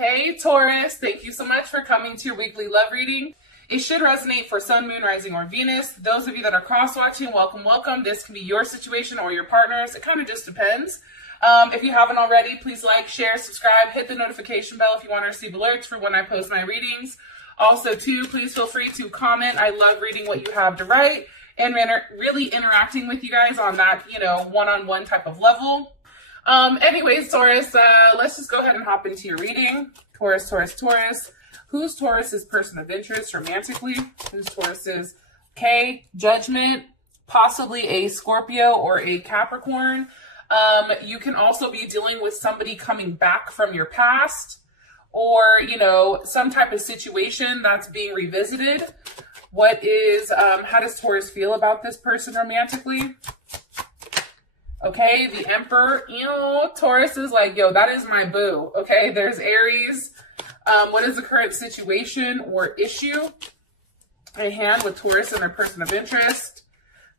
Hey Taurus, thank you so much for coming to your weekly love reading. It should resonate for Sun, Moon, Rising, or Venus. Those of you that are cross-watching, welcome, welcome. This can be your situation or your partner's. It kind of just depends. If you haven't already, please like, share, subscribe, hit the notification bell if you want to receive alerts for when I post my readings. Also, too, please feel free to comment. I love reading what you have to write and really interacting with you guys on that, one-on-one type of level. Anyways, Taurus, let's just go ahead and hop into your reading. Taurus, Taurus, Taurus. Who's Taurus's person of interest romantically? Who's Taurus's Judgment, possibly a Scorpio or a Capricorn. You can also be dealing with somebody coming back from your past or, some type of situation that's being revisited. How does Taurus feel about this person romantically? Okay, the Emperor, Taurus is like, yo, that is my boo. Okay, there's Aries. What is the current situation or issue at hand with Taurus and their person of interest?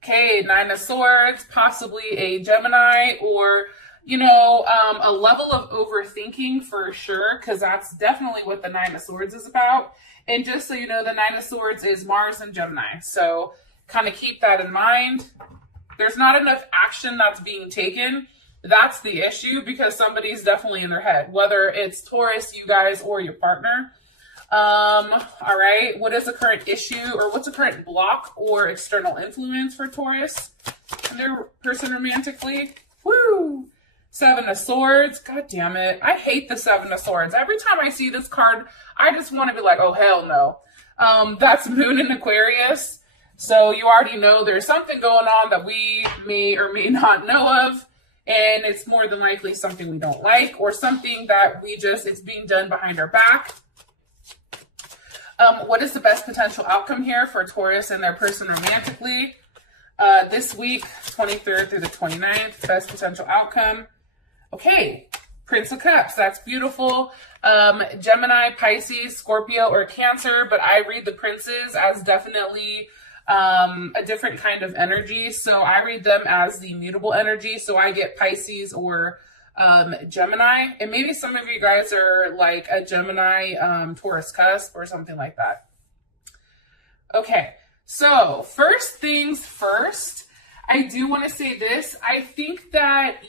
Okay, Nine of Swords, possibly a Gemini or, a level of overthinking for sure, because that's definitely what the Nine of Swords is about. And just so you know, the Nine of Swords is Mars and Gemini. So kind of keep that in mind. There's not enough action that's being taken. That's the issue, because somebody's definitely in their head, whether it's Taurus, you guys, or your partner. All right. What is the current issue, or what's the current block or external influence for Taurus and their person romantically? Woo! Seven of Swords. God damn it. I hate the Seven of Swords. Every time I see this card, I just want to be like, oh, hell no. That's Moon in Aquarius. So you already know there's something going on that we may or may not know of. And it's more than likely something we don't like, or something that it's being done behind our back. What is the best potential outcome here for Taurus and their person romantically? This week, 23rd through the 29th, best potential outcome. Okay, Prince of Cups, that's beautiful. Gemini, Pisces, Scorpio, or Cancer, but I read the princes as definitely a different kind of energy. So I read them as the mutable energy. So I get Pisces or Gemini. And maybe some of you guys are like a Gemini Taurus cusp or something like that. Okay, so first things first, I do want to say this. I think that,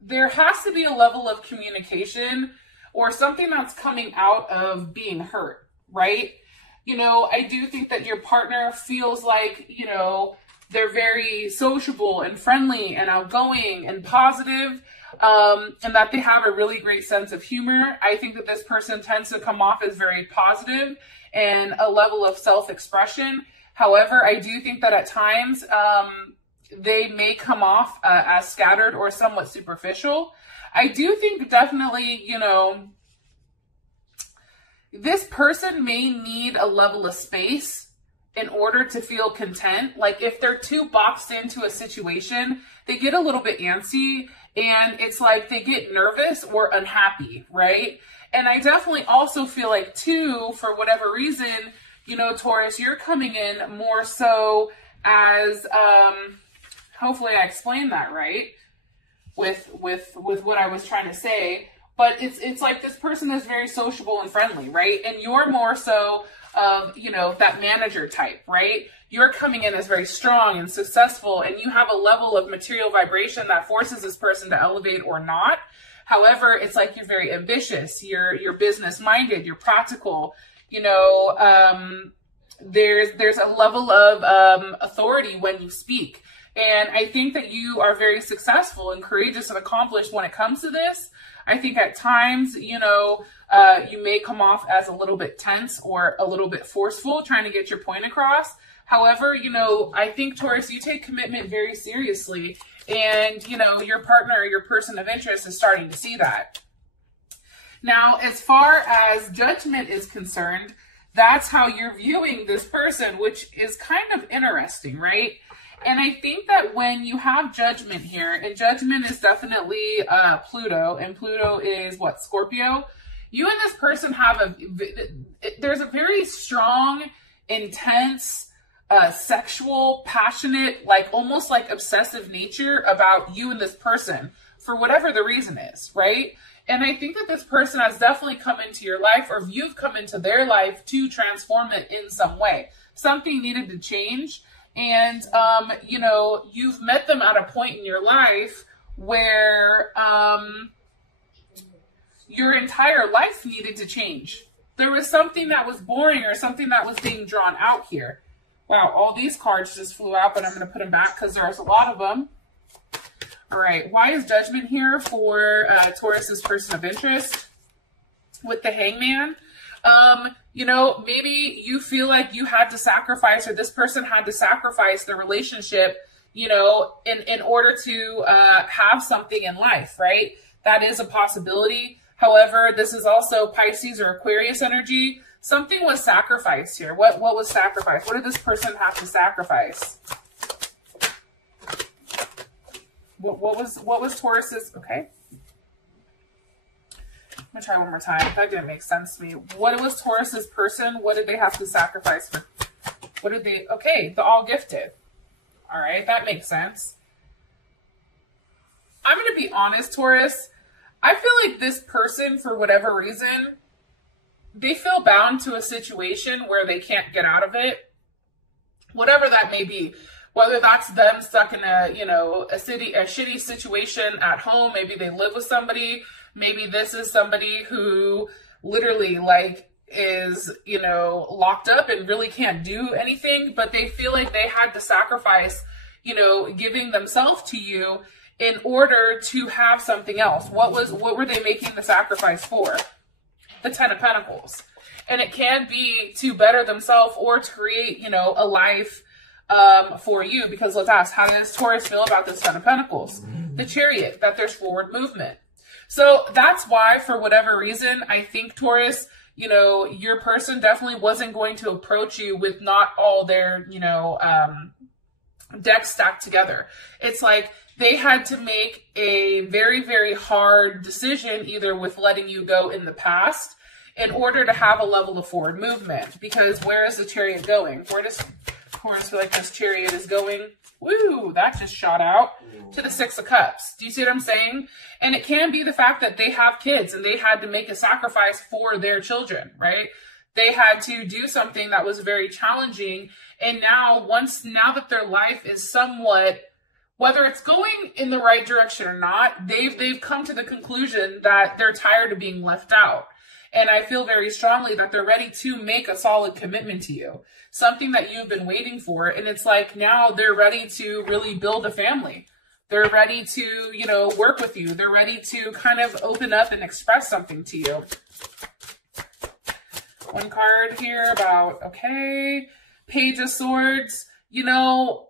there has to be a level of communication or something that's coming out of being hurt, right? I do think that your partner feels like, they're very sociable and friendly and outgoing and positive, and that they have a really great sense of humor. I think that this person tends to come off as very positive and a level of self-expression. However, I do think that at times they may come off as scattered or somewhat superficial. I do think definitely, this person may need a level of space in order to feel content. Like if they're too boxed into a situation, they get a little bit antsy and it's like they get nervous or unhappy, right? And I definitely also feel like too, for whatever reason, Taurus, you're coming in more so as, hopefully I explained that right with what I was trying to say. But it's like this person is very sociable and friendly, right? And you're more so of, that manager type, right? You're coming in as very strong and successful, and you have a level of material vibration that forces this person to elevate or not. However, it's like you're very ambitious, you're business minded, you're practical, there's a level of authority when you speak. And I think that you are very successful and courageous and accomplished when it comes to this. I think at times, you may come off as a little bit tense or a little bit forceful trying to get your point across. However, I think, Taurus, you take commitment very seriously. And, your partner or your person of interest is starting to see that. Now, as far as Judgment is concerned, that's how you're viewing this person, which is kind of interesting, right? And I think that when you have Judgment here, and Judgment is definitely Pluto, and Pluto is what, Scorpio? You and this person have there's a very strong, intense, sexual, passionate, like almost like obsessive nature about you and this person for whatever the reason is, right? And I think that this person has definitely come into your life, or you've come into their life to transform it in some way. Something needed to change. And, you know, you've met them at a point in your life where your entire life needed to change. There was something that was boring or something that was being drawn out here. Wow, all these cards just flew out, but I'm going to put them back because there's a lot of them. All right, why is Judgment here for Taurus's person of interest with the Hangman? You know, maybe you feel like you had to sacrifice, or this person had to sacrifice the relationship, you know, in order to have something in life, right? That is a possibility. However, this is also Pisces or Aquarius energy. Something was sacrificed here. What was sacrificed? What did this person have to sacrifice? What was Taurus's? Okay. I'm gonna try one more time. That didn't make sense to me. What was Taurus's person? What did they have to sacrifice for? What did they? Okay, the all gifted. All right, that makes sense. I'm gonna be honest, Taurus. I feel like this person, for whatever reason, they feel bound to a situation where they can't get out of it. Whatever that may be. Whether that's them stuck in a, you know, a shitty situation at home. Maybe they live with somebody. Maybe this is somebody who literally like is, you know, locked up and really can't do anything, but they feel like they had to sacrifice, you know, giving themselves to you in order to have something else. What were they making the sacrifice for? The Ten of Pentacles. And it can be to better themselves or to create, you know, a life for you, because let's ask, how does Taurus feel about this Ten of Pentacles? The Chariot, that there's forward movement. So that's why, for whatever reason, I think Taurus, you know, your person definitely wasn't going to approach you with not all their, you know, decks stacked together. It's like they had to make a very, very hard decision, either with letting you go in the past in order to have a level of forward movement. Because where is the Chariot going? Where does Taurus feel like this Chariot is going? Woo, that just shot out to the Six of Cups. Do you see what I'm saying? And it can be the fact that they have kids and they had to make a sacrifice for their children, right? They had to do something that was very challenging. And now that their life is somewhat, whether it's going in the right direction or not, they've come to the conclusion that they're tired of being left out. And I feel very strongly that they're ready to make a solid commitment to you. Something that you've been waiting for. And it's like now they're ready to really build a family. They're ready to, you know, work with you. They're ready to kind of open up and express something to you. One card here about, okay, Page of Swords. You know,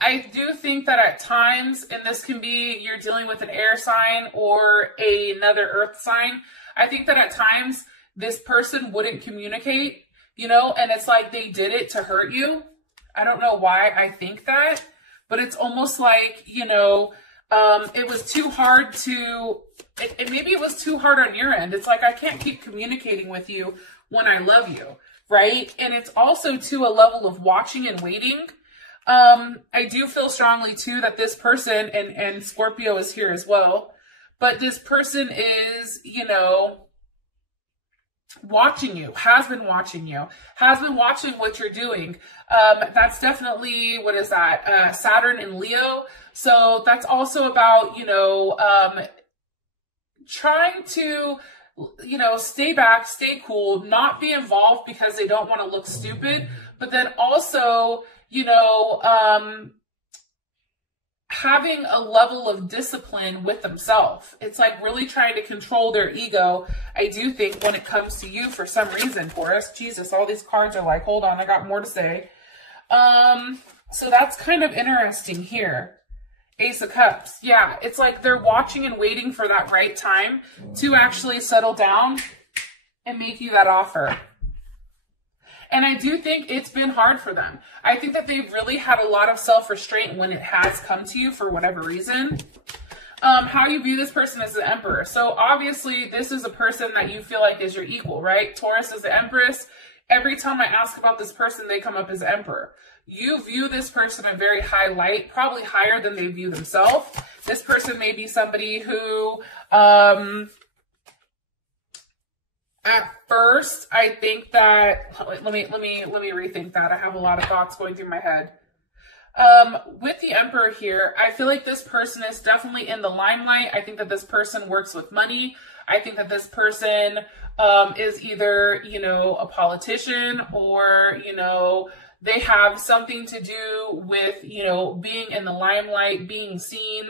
I do think that at times, and this can be you're dealing with an air sign or another earth sign, I think that at times this person wouldn't communicate, you know, and it's like they did it to hurt you. I don't know why I think that, but it's almost like, you know, it was too hard to, maybe it was too hard on your end. It's like, I can't keep communicating with you when I love you, right? And it's also to a level of watching and waiting. I do feel strongly too that this person, and Scorpio is here as well, but this person is, you know, watching you, has been watching what you're doing. That's definitely, what is that? Saturn and Leo. So that's also about, you know, trying to, you know, stay back, stay cool, not be involved because they don't want to look stupid, but then also, you know, having a level of discipline with themselves. It's like really trying to control their ego, I do think, when it comes to you for some reason, Taurus. Jesus, all these cards are like, hold on, I got more to say. So that's kind of interesting here. Ace of Cups. Yeah, it's like they're watching and waiting for that right time to actually settle down and make you that offer. And I do think it's been hard for them. I think that they've really had a lot of self-restraint when it has come to you for whatever reason. How you view this person as the Emperor. So obviously this is a person that you feel like is your equal, right? Taurus is the Empress. Every time I ask about this person, they come up as Emperor. You view this person in very high light, probably higher than they view themselves. This person may be somebody who, At first, I think that, let me rethink that. I have a lot of thoughts going through my head. With the Emperor here, I feel like this person is definitely in the limelight. I think that this person works with money. I think that this person is either, you know, a politician or, you know, they have something to do with, you know, being in the limelight, being seen,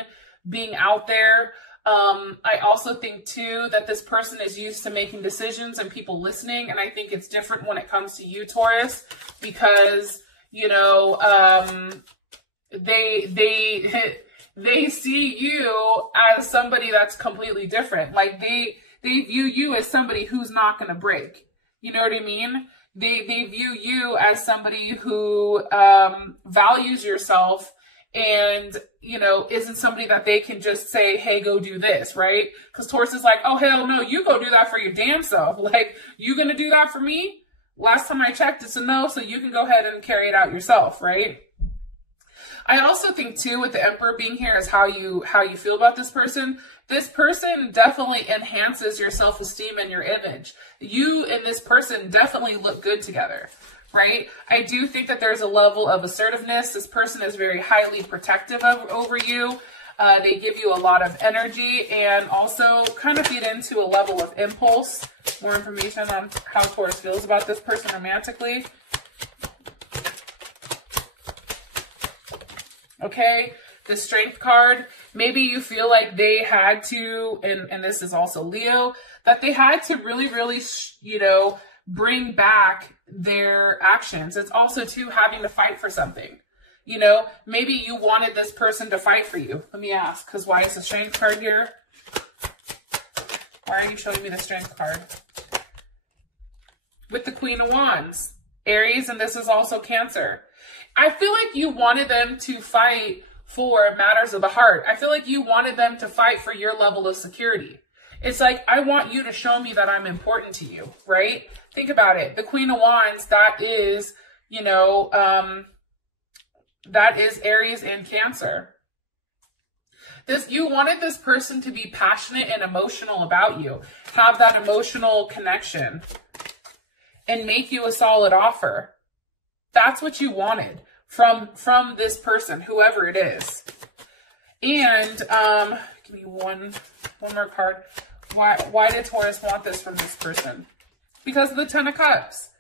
being out there. I also think too that this person is used to making decisions and people listening. And I think it's different when it comes to you, Taurus, because, you know, they see you as somebody that's completely different. Like they view you as somebody who's not going to break. You know what I mean? They view you as somebody who values yourself and, you know, isn't somebody that they can just say, hey, go do this, right? Because Taurus is like, oh, hell no, you go do that for your damn self. Like, you going to do that for me? Last time I checked, it's a no, so you can go ahead and carry it out yourself, right? I also think too, with the Emperor being here, is how you feel about this person. This person definitely enhances your self-esteem and your image. You and this person definitely look good together, right? I do think that there's a level of assertiveness. This person is very highly protective over you. They give you a lot of energy and also kind of feed into a level of impulse. More information on how Taurus feels about this person romantically. Okay, the Strength card. Maybe you feel like they had to, and this is also Leo, that they had to really, you know, bring back their actions. It's also too having to fight for something. You know, maybe you wanted this person to fight for you. Let me ask, because why is the Strength card here? Why are you showing me the Strength card? With the Queen of Wands, Aries, and this is also Cancer. I feel like you wanted them to fight for matters of the heart. I feel like you wanted them to fight for your level of security. It's like, I want you to show me that I'm important to you, right? Think about it. The Queen of Wands, that is, you know, that is Aries and Cancer. You wanted this person to be passionate and emotional about you, have that emotional connection, and make you a solid offer. That's what you wanted from this person, whoever it is. And give me one more card. Why did Taurus want this from this person? Because of the Ten of Cups.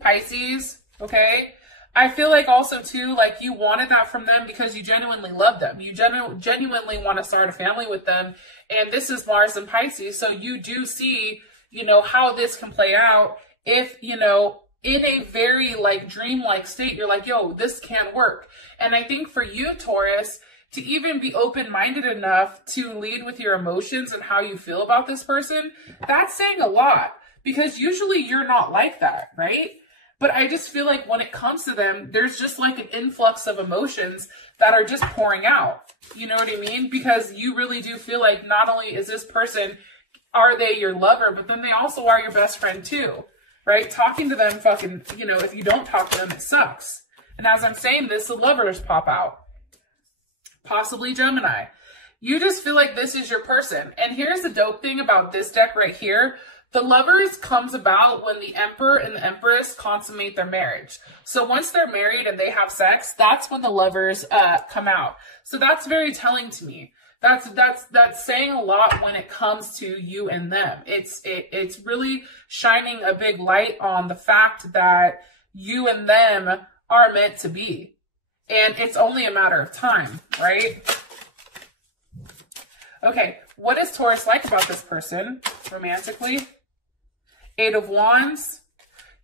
Pisces, okay? I feel like also too, like you wanted that from them because you genuinely love them. You genuinely want to start a family with them. And this is Mars and Pisces. So you do see, you know, how this can play out if, you know, in a very like dreamlike state, you're like, yo, this can work. And I think for you, Taurus, to even be open-minded enough to lead with your emotions and how you feel about this person, that's saying a lot because usually you're not like that, right? But I just feel like when it comes to them, there's just like an influx of emotions that are just pouring out. You know what I mean? Because you really do feel like not only is this person, are they your lover, but then they also are your best friend too, right? Talking to them fucking, you know, if you don't talk to them, it sucks. And as I'm saying this, the lovers pop out. Possibly Gemini. You just feel like this is your person. And here's the dope thing about this deck right here. The Lovers comes about when the Emperor and the Empress consummate their marriage. So once they're married and they have sex, that's when the Lovers come out. So that's very telling to me. That's saying a lot when it comes to you and them. It's really shining a big light on the fact that you and them are meant to be. And it's only a matter of time, right? Okay, what is Taurus like about this person romantically? Eight of Wands.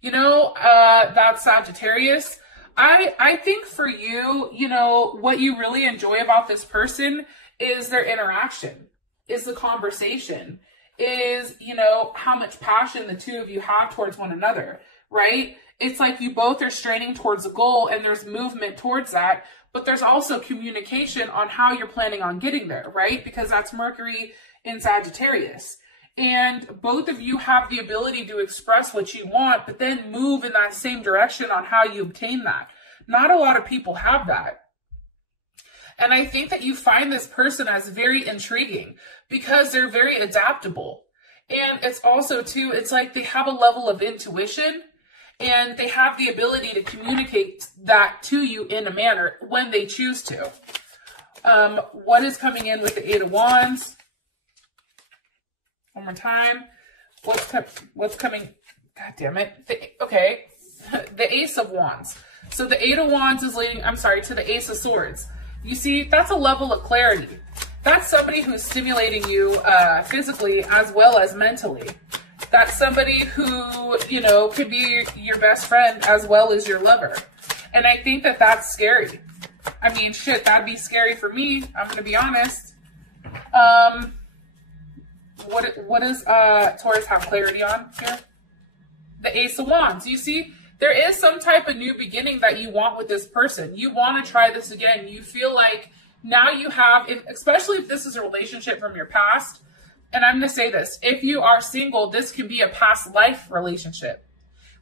You know, that's Sagittarius. I think for you, you know, what you really enjoy about this person is their interaction, is the conversation, is, you know, how much passion the two of you have towards one another, right? It's like you both are straining towards a goal and there's movement towards that, but there's also communication on how you're planning on getting there, right? Because that's Mercury in Sagittarius. And both of you have the ability to express what you want, but then move in that same direction on how you obtain that. Not a lot of people have that. And I think that you find this person as very intriguing because they're very adaptable. And it's also too, it's like they have a level of intuition and they have the ability to communicate that to you in a manner when they choose to. What is coming in with the Eight of Wands? One more time. What's coming? God damn it. Okay. The Ace of Wands. So the Eight of Wands is leading, I'm sorry, to the Ace of Swords. You see, that's a level of clarity. That's somebody who's stimulating you physically as well as mentally. That's somebody who, you know, could be your best friend as well as your lover. And I think that that's scary. I mean, shit, that'd be scary for me. I'm going to be honest. What does Taurus have clarity on here? The Ace of Wands. You see, there is some type of new beginning that you want with this person. You want to try this again. You feel like now you have, especially if this is a relationship from your past, and I'm going to say this, if you are single, this can be a past life relationship,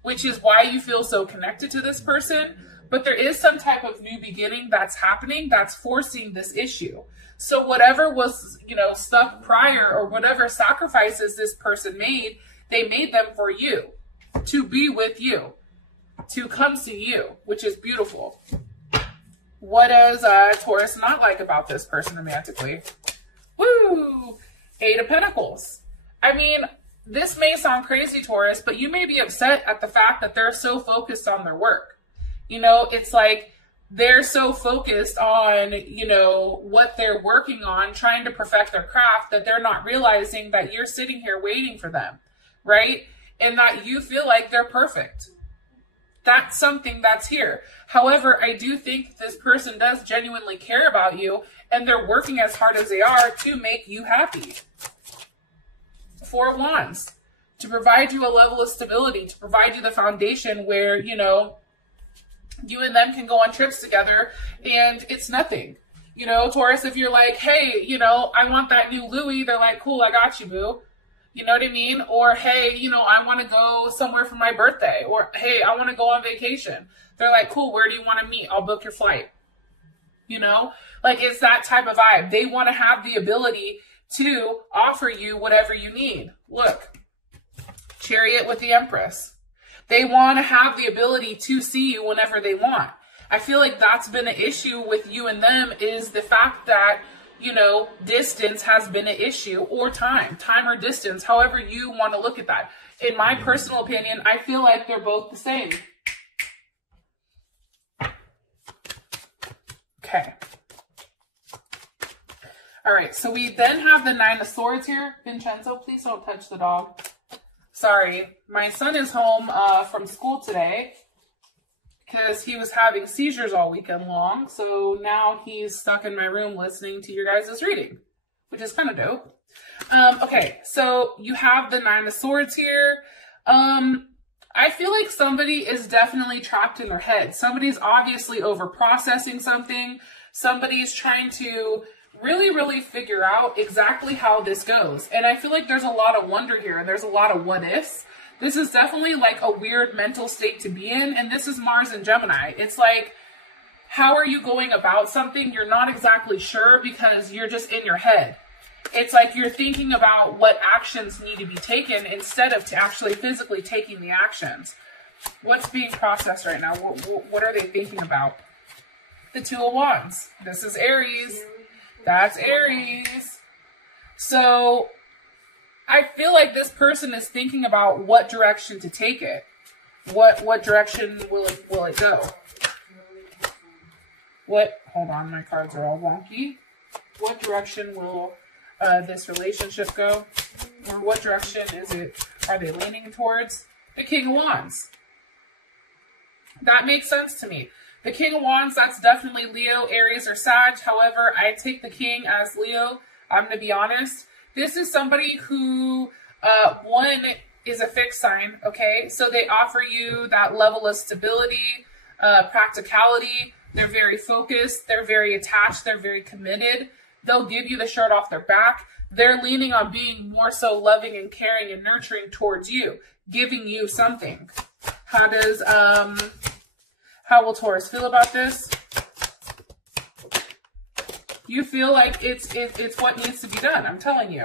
which is why you feel so connected to this person. But there is some type of new beginning that's happening that's forcing this issue. So whatever was, you know, stuck prior, or whatever sacrifices this person made, they made them for you, to be with you, to come see you, which is beautiful. What does Taurus not like about this person romantically? Woo! Eight of Pentacles. I mean, this may sound crazy, Taurus, but you may be upset at the fact that they're so focused on their work. You know, it's like they're so focused on, you know, what they're working on, trying to perfect their craft, that they're not realizing that you're sitting here waiting for them, right? And that you feel like they're perfect. That's something that's here. However, I do think this person does genuinely care about you, and they're working as hard as they are to make you happy. Four of Wands. To provide you a level of stability, to provide you the foundation where, you know, you and them can go on trips together and it's nothing. You know, Taurus, if you're like, hey, you know, I want that new Louis, they're like, cool, I got you, boo. You know what I mean? Or, hey, you know, I want to go somewhere for my birthday. Or, hey, I want to go on vacation. They're like, cool, where do you want to meet? I'll book your flight. You know, like it's that type of vibe. They want to have the ability to offer you whatever you need. Look, Chariot with the Empress. They want to have the ability to see you whenever they want. I feel like that's been an issue with you and them, is the fact that, you know, distance has been an issue, or time or distance, however you want to look at that. In my personal opinion, I feel like they're both the same. Okay. All right, so we then have the Nine of Swords here. Vincenzo, please don't touch the dog. Sorry, my son is home from school today because he was having seizures all weekend long. So now he's stuck in my room listening to your guys' reading, which is kind of dope. Okay, so you have the Nine of Swords here. I feel like somebody is definitely trapped in their head. Somebody's obviously over processing something. Somebody's trying to really figure out exactly how this goes. And I feel like there's a lot of wonder here, and there's a lot of what ifs. This is definitely like a weird mental state to be in. And this is Mars and Gemini. It's like, how are you going about something? You're not exactly sure because you're just in your head. It's like you're thinking about what actions need to be taken instead of to actually physically taking the actions. What's being processed right now? What are they thinking about? The Two of Wands. This is Aries. That's Aries. So I feel like this person is thinking about what direction to take it. What direction will it go? Hold on, my cards are all wonky. What direction will this relationship go? Or what direction are they leaning towards? The King of Wands. That makes sense to me. The King of Wands, that's definitely Leo, Aries, or Sag. However, I take the King as Leo. I'm going to be honest. This is somebody who, one, is a fixed sign, okay? So they offer you that level of stability, practicality. They're very focused. They're very attached. They're very committed. They'll give you the shirt off their back. They're leaning on being more so loving and caring and nurturing towards you, giving you something. How will Taurus feel about this? You feel like it's what needs to be done. I'm telling you.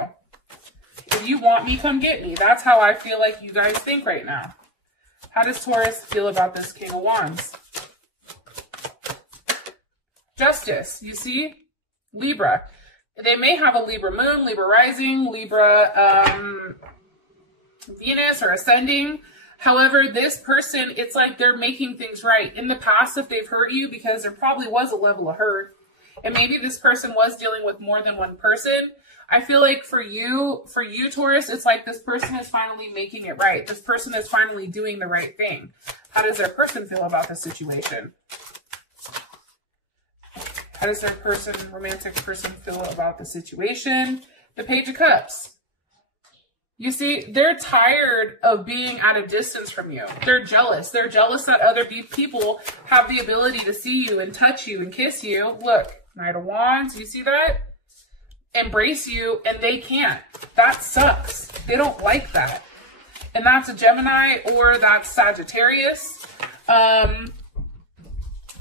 If you want me, come get me. That's how I feel like you guys think right now. How does Taurus feel about this King of Wands? Justice, you see? Libra. They may have a Libra moon, Libra rising, Libra Venus or ascending. However, this person, it's like they're making things right. In the past, if they've hurt you, because there probably was a level of hurt, and maybe this person was dealing with more than one person, I feel like for you, Taurus, it's like this person is finally making it right. This person is finally doing the right thing. How does their person feel about this situation? How does their person, romantic person, feel about the situation? The Page of Cups. You see, they're tired of being at a distance from you. They're jealous. They're jealous that other people have the ability to see you and touch you and kiss you. Look, Knight of Wands, you see that? Embrace you, and they can't. That sucks. They don't like that. And that's a Gemini or that's Sagittarius.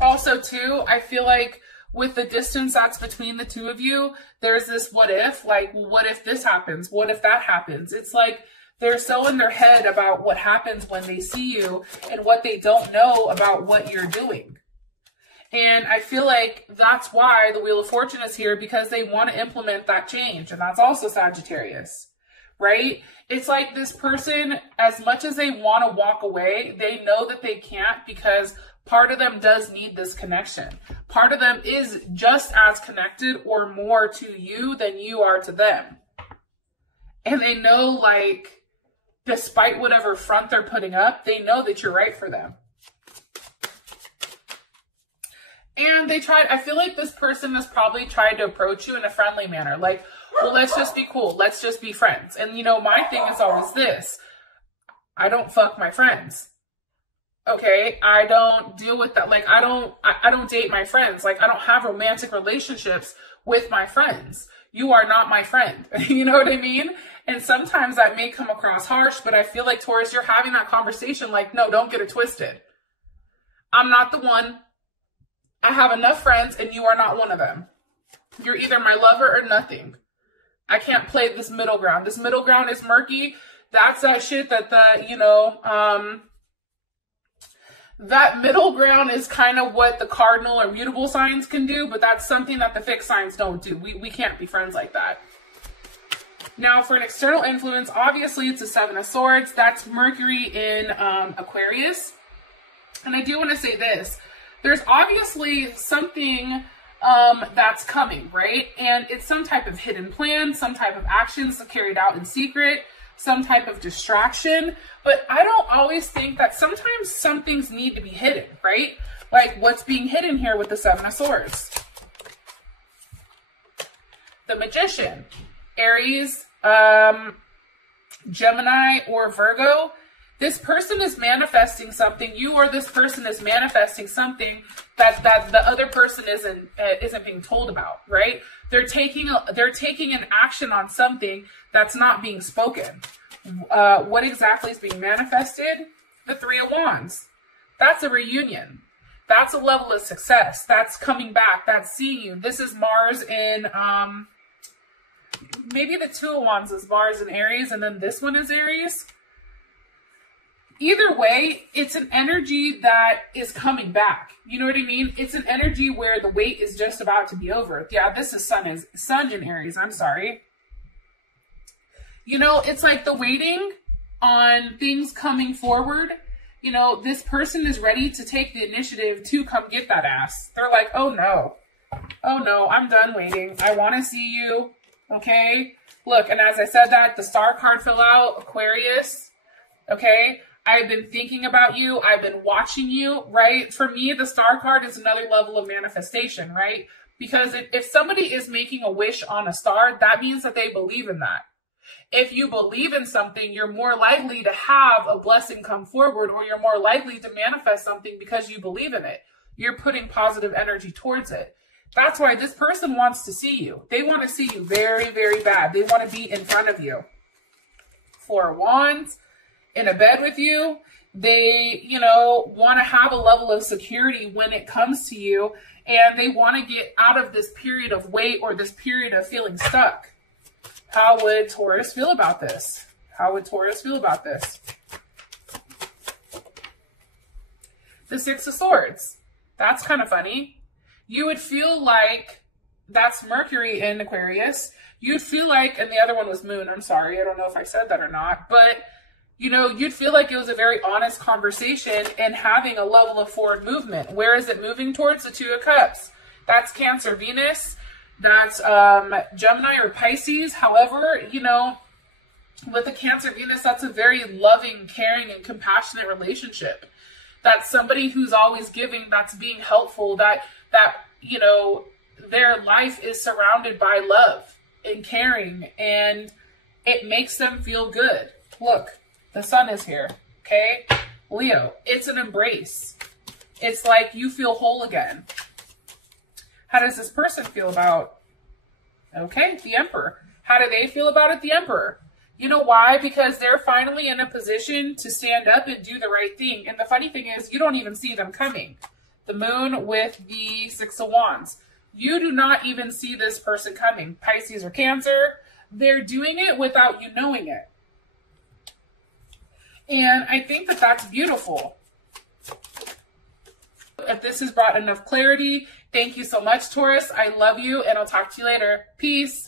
Also, too, I feel like with the distance that's between the two of you, there's this what if, like, what if this happens? What if that happens? It's like they're so in their head about what happens when they see you and what they don't know about what you're doing. And I feel like that's why the Wheel of Fortune is here, because they want to implement that change. And that's also Sagittarius, right? It's like this person, as much as they want to walk away, they know that they can't, because part of them does need this connection. Part of them is just as connected or more to you than you are to them. And they know, like, despite whatever front they're putting up, they know that you're right for them. And I feel like this person has probably tried to approach you in a friendly manner. Like, well, let's just be cool. Let's just be friends. And, you know, my thing is always this. I don't fuck my friends. Okay? I don't deal with that. Like, I don't date my friends. Like, I don't have romantic relationships with my friends. You are not my friend. You know what I mean? And sometimes that may come across harsh, but I feel like, Taurus, you're having that conversation like, no, don't get it twisted. I'm not the one. I have enough friends, and you are not one of them. You're either my lover or nothing. I can't play this middle ground. This middle ground is murky. That's that shit that that middle ground is kind of what the cardinal or mutable signs can do, but that's something that the fixed signs don't do. We can't be friends like that. Now, for an external influence, obviously it's a Seven of Swords. That's Mercury in Aquarius. And I do want to say this. There's obviously something that's coming, right? And it's some type of hidden plan, some type of actions carried out in secret, some type of distraction. But I don't always think that sometimes some things need to be hidden, right? Like what's being hidden here with the Seven of Swords. The Magician, Aries, Gemini, or Virgo. This person is manifesting something. You or this person is manifesting something that the other person isn't being told about, right? They're taking an action on something that's not being spoken. What exactly is being manifested? The Three of Wands. That's a reunion. That's a level of success. That's coming back. That's seeing you. This is Mars in maybe the Two of Wands is Mars in Aries, and then this one is Aries. Either way, it's an energy that is coming back. You know what I mean? It's an energy where the wait is just about to be over. Yeah, this is Sun in Aries. I'm sorry. You know, it's like the waiting on things coming forward. You know, this person is ready to take the initiative to come get that ass. They're like, oh no, I'm done waiting. I want to see you. Okay. Look, and as I said that, the Star card fell out, Aquarius. Okay. I've been thinking about you. I've been watching you, right? For me, the Star card is another level of manifestation, right? Because if somebody is making a wish on a star, that means that they believe in that. If you believe in something, you're more likely to have a blessing come forward, or you're more likely to manifest something because you believe in it. You're putting positive energy towards it. That's why this person wants to see you. They want to see you very, very bad. They want to be in front of you. Four of Wands. In a bed with you. They, you know, want to have a level of security when it comes to you, and they want to get out of this period of wait or this period of feeling stuck. How would Taurus feel about this? How would Taurus feel about this? The Six of Swords. That's kind of funny. You would feel like that's Mercury in Aquarius. You'd feel like, and the other one was Moon. I'm sorry. I don't know if I said that or not. But, you know, you'd feel like it was a very honest conversation and having a level of forward movement. Where is it moving towards? The Two of Cups. That's Cancer, Venus. That's Gemini or Pisces. However, you know, with the Cancer, Venus, that's a very loving, caring, and compassionate relationship. That's somebody who's always giving, that's being helpful, that you know, their life is surrounded by love and caring, and it makes them feel good. Look, the sun is here, okay? Leo, it's an embrace. It's like you feel whole again. How does this person feel about, okay, the Emperor. How do they feel about it? The Emperor. You know why? Because they're finally in a position to stand up and do the right thing. And the funny thing is, you don't even see them coming. The Moon with the Six of Wands. You do not even see this person coming. Pisces or Cancer, they're doing it without you knowing it. And I think that that's beautiful. If this has brought enough clarity, thank you so much, Taurus. I love you, and I'll talk to you later. Peace.